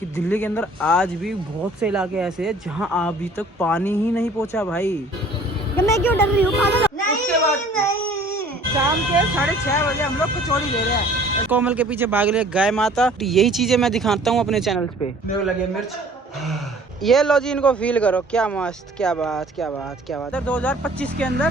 कि दिल्ली के अंदर आज भी बहुत से इलाके ऐसे हैं जहां अभी तक पानी ही नहीं पहुंचा भाई। मैं क्यों डर रही हूँ पागल? उसके बाद शाम के 6:30 बजे हम लोग कचौड़ी ले रहे हैं। कोमल के पीछे भाग रहे गाय माता। यही चीजें मैं दिखाता हूँ अपने चैनल पे। मेरे को लगे मिर्च। ये लो जी, इनको फील करो। क्या मस्त, क्या बात, क्या बात, क्या बात। 2025 के अंदर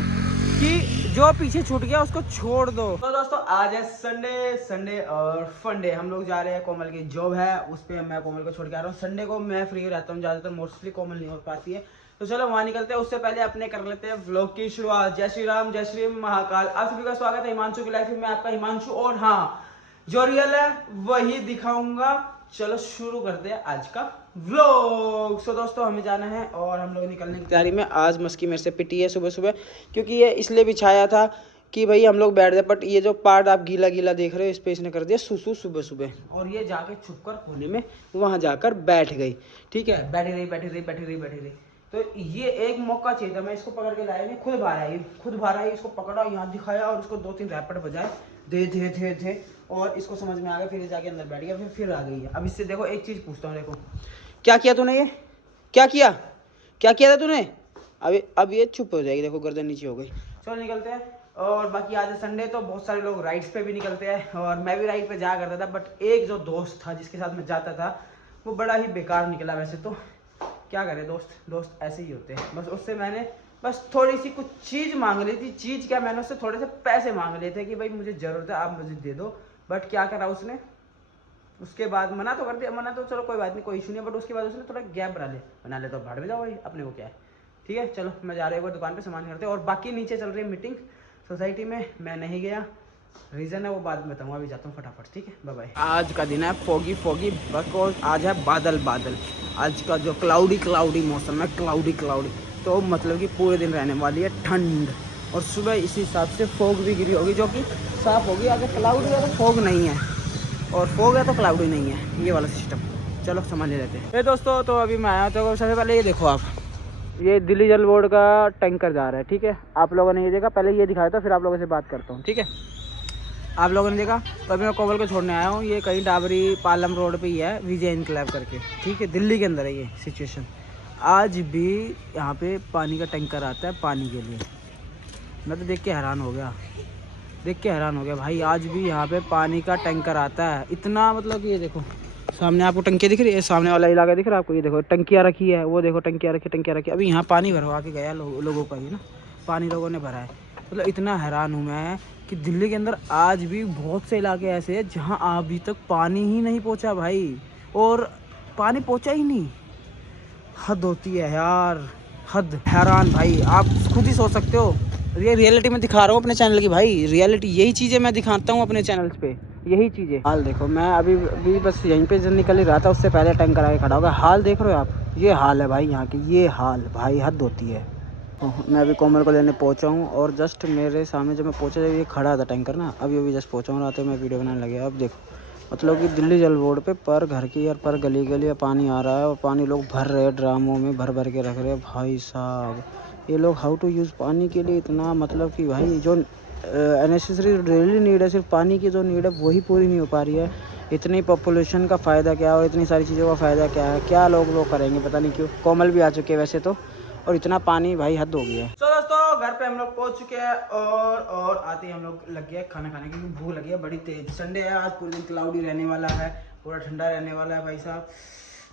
कि जो पीछे छूट गया उसको छोड़ दो। तो दोस्तों आज है संडे और फंडे। हम लोग जा रहे हैं, कोमल की जॉब है उस पर, मैं कोमल को छोड़ के आ रहा हूँ। संडे को मैं फ्री रहता हूँ ज्यादातर, मोस्टली कोमल नहीं हो पाती है। तो चलो वहाँ निकलते हैं। उससे पहले अपने कर लेते हैं व्लॉग की शुरुआत। जय श्री राम, जय श्री महाकाल। आप सभी का स्वागत है हिमांशु की लाइफ में। आपका हिमांशु, और हाँ जो रियल है वही दिखाऊंगा। चलो शुरू करते हैं आज का व्लॉग। सो दोस्तों हमें जाना है और हम लोग निकलने की तैयारी में। आज मस्की मेरे से पिटी है सुबह सुबह, क्योंकि ये इसलिए बिछाया था कि भाई हम लोग बैठ जाए, बट ये जो पार्ट आप गीला गीला देख रहे हो इस पे इसने कर दिया सुसु सुबह सुबह, और ये जाके छुप कर कोने में वहाँ जाकर बैठ गई। ठीक है, बैठी रही बैठी रही बैठी रही बैठी रही। तो ये एक मौका चाहिए था, मैं इसको पकड़ के लाया नहीं, खुद बाहर आई, खुद बाहर आई, इसको पकड़ा, यहाँ दिखाया और उसको 2-3 रैपट बजाए, धे धे धे धे, और इसको समझ में आ गया। फिर जाके अंदर बैठ गया, फिर आ गई है। अब इससे देखो एक चीज़ पूछता हूँ, देखो क्या किया तूने, ये क्या किया, क्या किया था तूने? अब ये चुप हो जाएगी, देखो गर्दन नीचे हो गई। चलो निकलते हैं। और बाकी आज संडे तो बहुत सारे लोग राइड्स पे भी निकलते हैं, और मैं भी राइड पे जाया करता था, बट एक जो दोस्त था जिसके साथ मैं जाता था वो बड़ा ही बेकार निकला। वैसे तो क्या करें, दोस्त ऐसे ही होते हैं। बस उससे मैंने बस थोड़ी सी कुछ चीज़ मांग ली थी। चीज़ क्या, मैंने उससे थोड़े से पैसे मांग लिए थे कि भाई मुझे ज़रूरत है, आप मुझे दे दो। बट क्या करा उसने, उसके बाद मना तो कर दिया, मना तो चलो कोई बात नहीं, कोई इशू नहीं है, बट उसके बाद उसने थोड़ा गैप बना ले तो भाड़ में जाओ भाई, अपने को क्या है। ठीक है चलो, मैं जा रहा हूँ दुकान पे सामान करते हैं। और बाकी नीचे चल रही है मीटिंग सोसाइटी में, मैं नहीं गया, रीज़न है वो बाद में बताऊँगा, अभी जाता हूँ फटाफट। ठीक है, बाय बाय। आज का दिन है फोगी बिकॉज आज है बादल। आज का जो क्लाउडी मौसम है, क्लाउडी, तो मतलब कि पूरे दिन रहने वाली है ठंड, और सुबह इसी हिसाब से फोग भी गिरी होगी, जो कि साफ होगी। अगर क्लाउडी है तो फोग नहीं है, और फोग है तो क्लाउडी नहीं है, ये वाला सिस्टम। चलो समझ लेते हैं। दोस्तों तो अभी मैं आया, तो सबसे पहले ये देखो आप, ये दिल्ली जल बोर्ड का टैंकर जा रहा है। ठीक है, आप लोगों ने ये देखा, पहले ये दिखाया था, फिर आप लोगों से बात करता हूँ। ठीक है, आप लोगों ने देखा। तो अभी मैं कोमल को छोड़ने आया हूँ। ये कहीं डाबरी पालम रोड पे ही है, विजय इनक्लेव करके। ठीक है, दिल्ली के अंदर है ये सिचुएशन। आज भी यहाँ पे पानी का टैंकर आता है पानी के लिए। मैं तो देख के हैरान हो गया भाई। आज भी यहाँ पे पानी का टैंकर आता है, इतना मतलब कि ये देखो सामने आपको टंकी दिख रही है, सामने वाला इलाका दिख रहा है आपको, ये देखो टंकियाँ रखी है, वो देखो टंकियाँ रखी। अभी यहाँ पानी भरवा के गया लोगों का, ये ना पानी लोगों ने भरा है। मतलब इतना हैरान हूँ मैं कि दिल्ली के अंदर आज भी बहुत से इलाके ऐसे हैं जहाँ अभी तक पानी ही नहीं पहुँचा भाई, और पानी पहुँचा ही नहीं। हद होती है यार, हद। हैरान भाई, आप खुद ही सोच सकते हो। ये रियलिटी में दिखा रहा हूँ अपने चैनल की भाई, रियलिटी यही चीज़ें मैं दिखाता हूँ अपने चैनल पे, यही चीज़ें। हाल देखो, मैं अभी बस यहीं पे जब निकल ही रहा था, उससे पहले टैंकर आके खड़ा होगा। हाल देख रहे हो आप, ये हाल है भाई यहाँ की, ये हाल भाई, हद होती है। मैं अभी कोमल को लेने पहुँचा हूँ, और जस्ट मेरे सामने जब मैं पहुँचा, जब ये खड़ा था टैंकर ना, अभी जस्ट पहुँचा हूँ, रात में मैं वीडियो बनाने लगे। अब देखो मतलब कि दिल्ली जल बोर्ड पे पर घर की और पर गली गली पानी आ रहा है, और पानी लोग भर रहे हैं ड्रामों में, भर के रख रहे हैं भाई साहब। ये लोग हाउ टू यूज़ पानी के लिए इतना, मतलब कि भाई जो नेसेसरी डेली नीड है, सिर्फ पानी की जो नीड है वही पूरी नहीं हो पा रही है। इतनी पॉपुलेशन का फ़ायदा क्या, और इतनी सारी चीज़ों का फ़ायदा क्या है, क्या लोग करेंगे पता नहीं क्यों। कोमल भी आ चुके हैं वैसे तो, और इतना पानी भाई हद हो गया है। तो दोस्तों घर पे हम लोग पहुंच चुके हैं, और आते ही हम लोग लग गया खाना खाने की, भूख लगी है बड़ी तेज। संडे है, आज पूरे दिन क्लाउडी रहने वाला है, पूरा ठंडा रहने वाला है भाई साहब,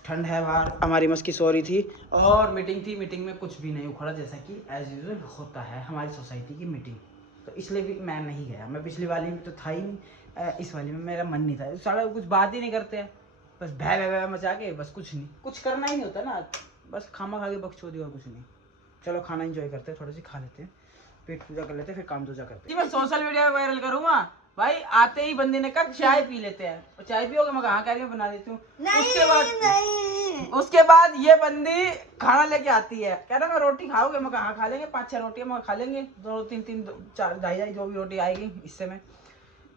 ठंड है बाहर। हमारी मस्की सॉरी थी, और मीटिंग में कुछ भी नहीं उखड़ा, जैसा कि एज यूजुअल होता है हमारी सोसाइटी की मीटिंग। तो इसलिए भी मैं नहीं गया। मैं पिछली वाली में तो था ही नहीं, इस वाली में मेरा मन नहीं था। सारा कुछ बात ही नहीं करते हैं, बस भय मचा के, बस कुछ करना ही नहीं होता ना, बस खामा खा के बकचोदी और कुछ नहीं। चलो खाना एंजॉय करते हैं, थोड़ी सी खा लेते हैं, पेट पूजा कर लेते हैं, फिर काम दूजा करते हैं। मैं सोशल मीडिया पे वायरल करूँगा भाई। आते ही बंदे ने कहा चाय पी लेते हैं, और चाय पियोगे? मैं कहाँ कह रही हूँ, बना देती हूँ। उसके बाद ये बंदी खाना लेके आती है, कह रहा मैं रोटी खाओगे? मैं कहाँ खा लेंगे, 5-6 रोटियाँ मैं खा लेंगे, 2-3 4 ढाई जो भी रोटी आएगी इससे में।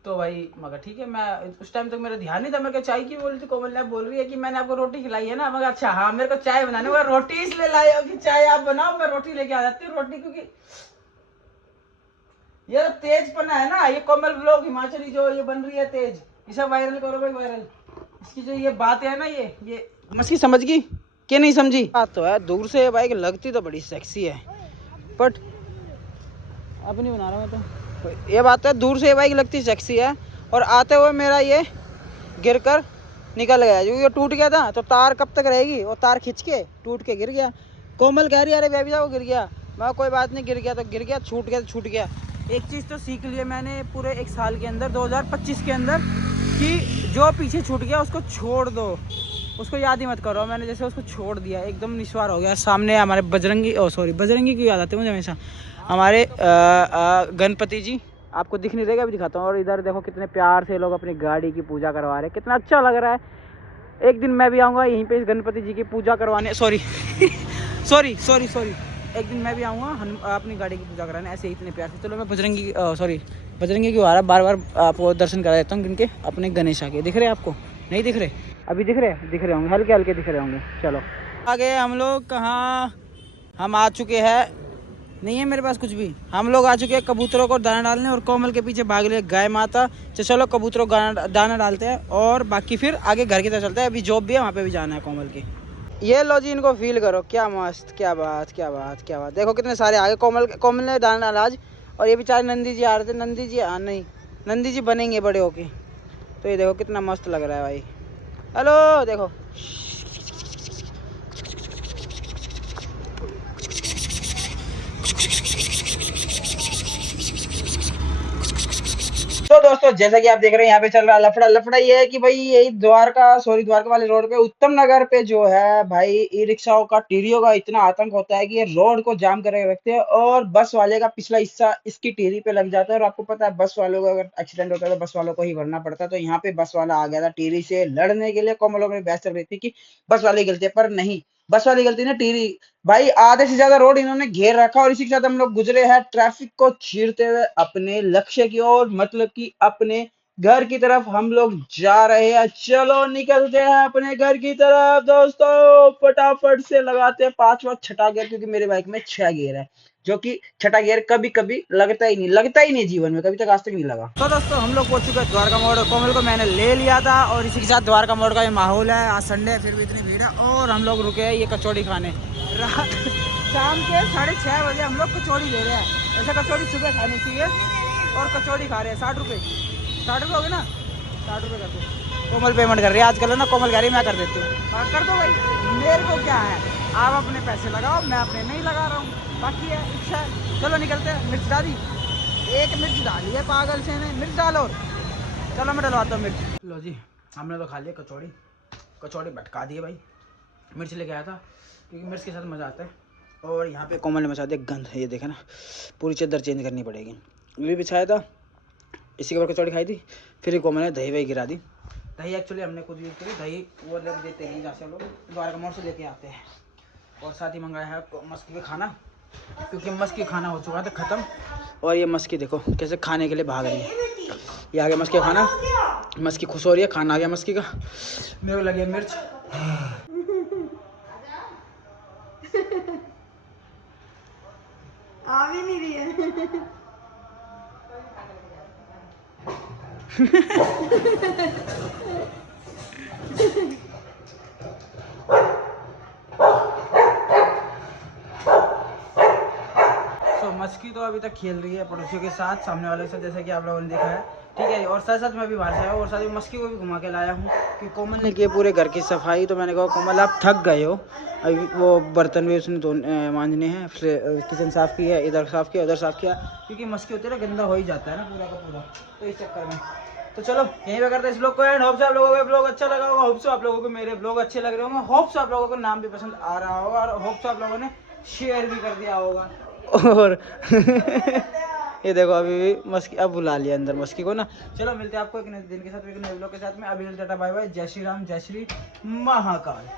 तो भाई मगर ठीक है, मैं उस टाइम तक मेरा ध्यान नहीं था। मैं चाय की बोल रही थी, कोमल ने बोल रही है कि मैंने आपको रोटी खिलाई है ना। मगर अच्छा हाँ, मेरे को चाय बनाने में रोटी इसलिए लाई हो कि चाय आप बनाओ, मैं रोटी लेके आ जाती हूँ। रोटी क्योंकि ये तेज पना है ना, ये कोमल व्लॉग हिमाचली जो ये बन रही है तेज, इसे वायरल करो भाई, वायरल। इसकी जो ये बात है ना, ये मस्की समझ गई कि नहीं समझी? बात तो है, दूर से ये बाइक लगती तो बड़ी सेक्सी है, बट अब नहीं बना रहा मैं तो। ये बात है, दूर से ये बाइक लगती सेक्सी है, और आते हुए मेरा ये गिर कर निकल गया। जो ये टूट गया था तो तार कब तक रहेगी, और तार खिंच के टूट के गिर गया। कोमल कह रही है अरे बेबी साहब वो गिर गया। मैं कोई बात नहीं, गिर गया तो गिर गया, छूट गया तो छूट गया। एक चीज़ तो सीख लिया मैंने पूरे एक साल के अंदर, 2025 के अंदर, कि जो पीछे छूट गया उसको छोड़ दो, उसको याद ही मत करो। मैंने जैसे उसको छोड़ दिया, एकदम निस्वार हो गया। सामने हमारे बजरंगी, सॉरी बजरंगी की याद आती है मुझे हमेशा, हमारे गणपति जी आपको दिख नहीं रहेगा, अभी दिखाता हूँ। और इधर देखो कितने प्यार से लोग अपनी गाड़ी की पूजा करवा रहे हैं, कितना अच्छा लग रहा है। एक दिन मैं भी आऊँगा यहीं पे इस गणपति जी की पूजा करवाने, सॉरी सॉरी एक दिन मैं भी आऊँगा अपनी गाड़ी की पूजा कराने, ऐसे इतने प्यार से। चलो मैं बजरंगी बजरंगी क्यों आ रहा, बार बार आपको दर्शन करा देता हूँ किनके, अपने गणेशा के। दिख रहे हैं आपको? नहीं दिख रहे? अभी दिख रहे होंगे, हल्के हल्के दिख रहे होंगे। चलो आगे हम लोग कहाँ, हम आ चुके हैं, नहीं है मेरे पास कुछ भी। हम लोग आ चुके हैं कबूतरों को दाना डालने, और कोमल के पीछे भाग रही गाय माता। तो चलो कबूतरों को दाना डालते हैं, और बाकी फिर आगे घर की तरफ चलते हैं। अभी जॉब भी है, वहाँ पे भी जाना है कोमल की। ये लो जी, इनको फील करो, क्या मस्त, क्या बात क्या बात क्या बात। देखो कितने सारे आगे। कोमल ने दाना डाला आज, और ये बेचारे नंदी जी आ रहे थे। नंदी जी नहीं, नंदी जी बनेंगे बड़े होके। तो ये देखो कितना मस्त लग रहा है भाई। हेलो देखो, तो दोस्तों जैसा कि आप देख रहे हैं यहाँ पे चल रहा है लफड़ा। लफड़ा ये है कि भाई यही द्वारका वाले रोड पे, उत्तम नगर पे जो है भाई, ई रिक्शाओं का, टीरियों का इतना आतंक होता है कि ये रोड को जाम करके रखते हैं, और बस वाले का पिछला हिस्सा इसकी टीरी पे लग जाता है। और आपको पता है बस वालों का अगर एक्सीडेंट होता है तो बस वालों को ही भरना पड़ता है। तो यहाँ पे बस वाला आ गया था टीरी से लड़ने के लिए। कोमलों में बहस चल रही थी कि बस वाली गलती है, पर नहीं, बस वाली गलती ना टीरी। भाई आधे से ज्यादा रोड इन्होंने घेर रखा, और इसी के साथ हम लोग गुजरे हैं ट्रैफिक को चीरते हुए अपने लक्ष्य की ओर, मतलब कि अपने घर की तरफ हम लोग जा रहे हैं। चलो निकलते हैं अपने घर की तरफ दोस्तों। फटाफट से लगाते हैं 5वां छठा गियर, क्योंकि मेरे बाइक में 6 गियर है, जो कि छठा गियर कभी कभी लगता ही नहीं जीवन में, कभी तक आज तक नहीं लगा। तो दोस्तों हम लोग पहुंच चुके हैं द्वारका मोड़। कोमल को मैंने ले लिया था, और इसी के साथ द्वारका मोड़ का ये माहौल है। आज संडे है, फिर भी इतनी भीड़ है। और हम लोग रुके हैं ये कचौड़ी खाने। शाम के 6:30 बजे हम लोग कचौड़ी ले रहे हैं। ऐसे कचौड़ी सुबह खानी चाहिए, और कचौड़ी खा रहे हैं। 60 रुपये हो गए ना, 60 रुपये कर दो। कोमल पेमेंट कर रही है आजकल है ना, कोमल कह रही मैं कर देती हूँ। हाँ कर दो भाई, मेरे को क्या है, आप अपने पैसे लगाओ, मैं अपने नहीं लगा रहा हूँ, बाकी है इच्छा है। चलो निकलते हैं। मिर्च डाली, एक मिर्च डाली है पागल से ने, मिर्च डालो। चलो मैं डलवाता हूँ मिर्च। लो जी, हमने तो खा लिया कचौड़ी भटका दी है भाई। मिर्च लेके आया था क्योंकि मिर्च के साथ मज़ा आता है। और यहाँ पे कोमल ने मचा दिया गंद, ये देखे ना, पूरी चादर चेंज करनी पड़ेगी। भी बिछाया था, इसी के ऊपर कचौड़ी खाई थी। फिर कोमल ने दही वही गिरा दी। दही एक्चुअली हमने खुद यूज़ करी, दही वो लेके देते हैं जहाँ से हम लोग द्वारका मोड़ से लेके आते हैं। और साथ ही मंगाया है मस्की का खाना, क्योंकि मस्की खाना हो चुका था ख़त्म। और ये मस्की देखो कैसे खाने के लिए भाग रही है। ये आ गया मस्की का खाना, मस्की खुश हो रही है, खाना आ गया मस्की का। मेरे को लगे मिर्च, आ भी नहीं रही है। मस्की तो अभी तक खेल रही है पड़ोसियों के साथ, सामने वाले के साथ, जैसा कि आप लोगों ने देखा है। ठीक है, और साथ साथ मैं भी बाहर से आया हूँ, और साथ ही मस्की को भी घुमा के लाया हूँ कि कोमल ने किए पूरे घर की सफाई। तो मैंने कहा कोमल आप थक गए हो, अभी वो बर्तन भी उसने मांजने हैं, फिर किचन साफ़ किया, इधर साफ़ किया, उधर साफ़ किया, क्योंकि मस्की होती है ना, गंदा हो ही जाता है ना पूरा का पूरा, तो इस चक्कर में। तो चलो यहीं पे करते हैं इस ब्लॉग को एंड। होप से आप लोगों को ब्लॉग अच्छा लगा होगा, होप से आप लोगों को मेरे ब्लॉग अच्छे लग रहे होंगे, होप से आप लोगों को नाम भी पसंद आ रहा होगा, और होप से आप लोगों ने शेयर भी कर दिया होगा। और ये देखो अभी भी मस्की, अब बुला लिया अंदर मस्की को ना। चलो मिलते हैं आपको एक नए दिन के साथ, एक नए ब्लॉग के साथ में। अभी टाटा बाय बाय, जय श्री राम, जय श्री महाकाल।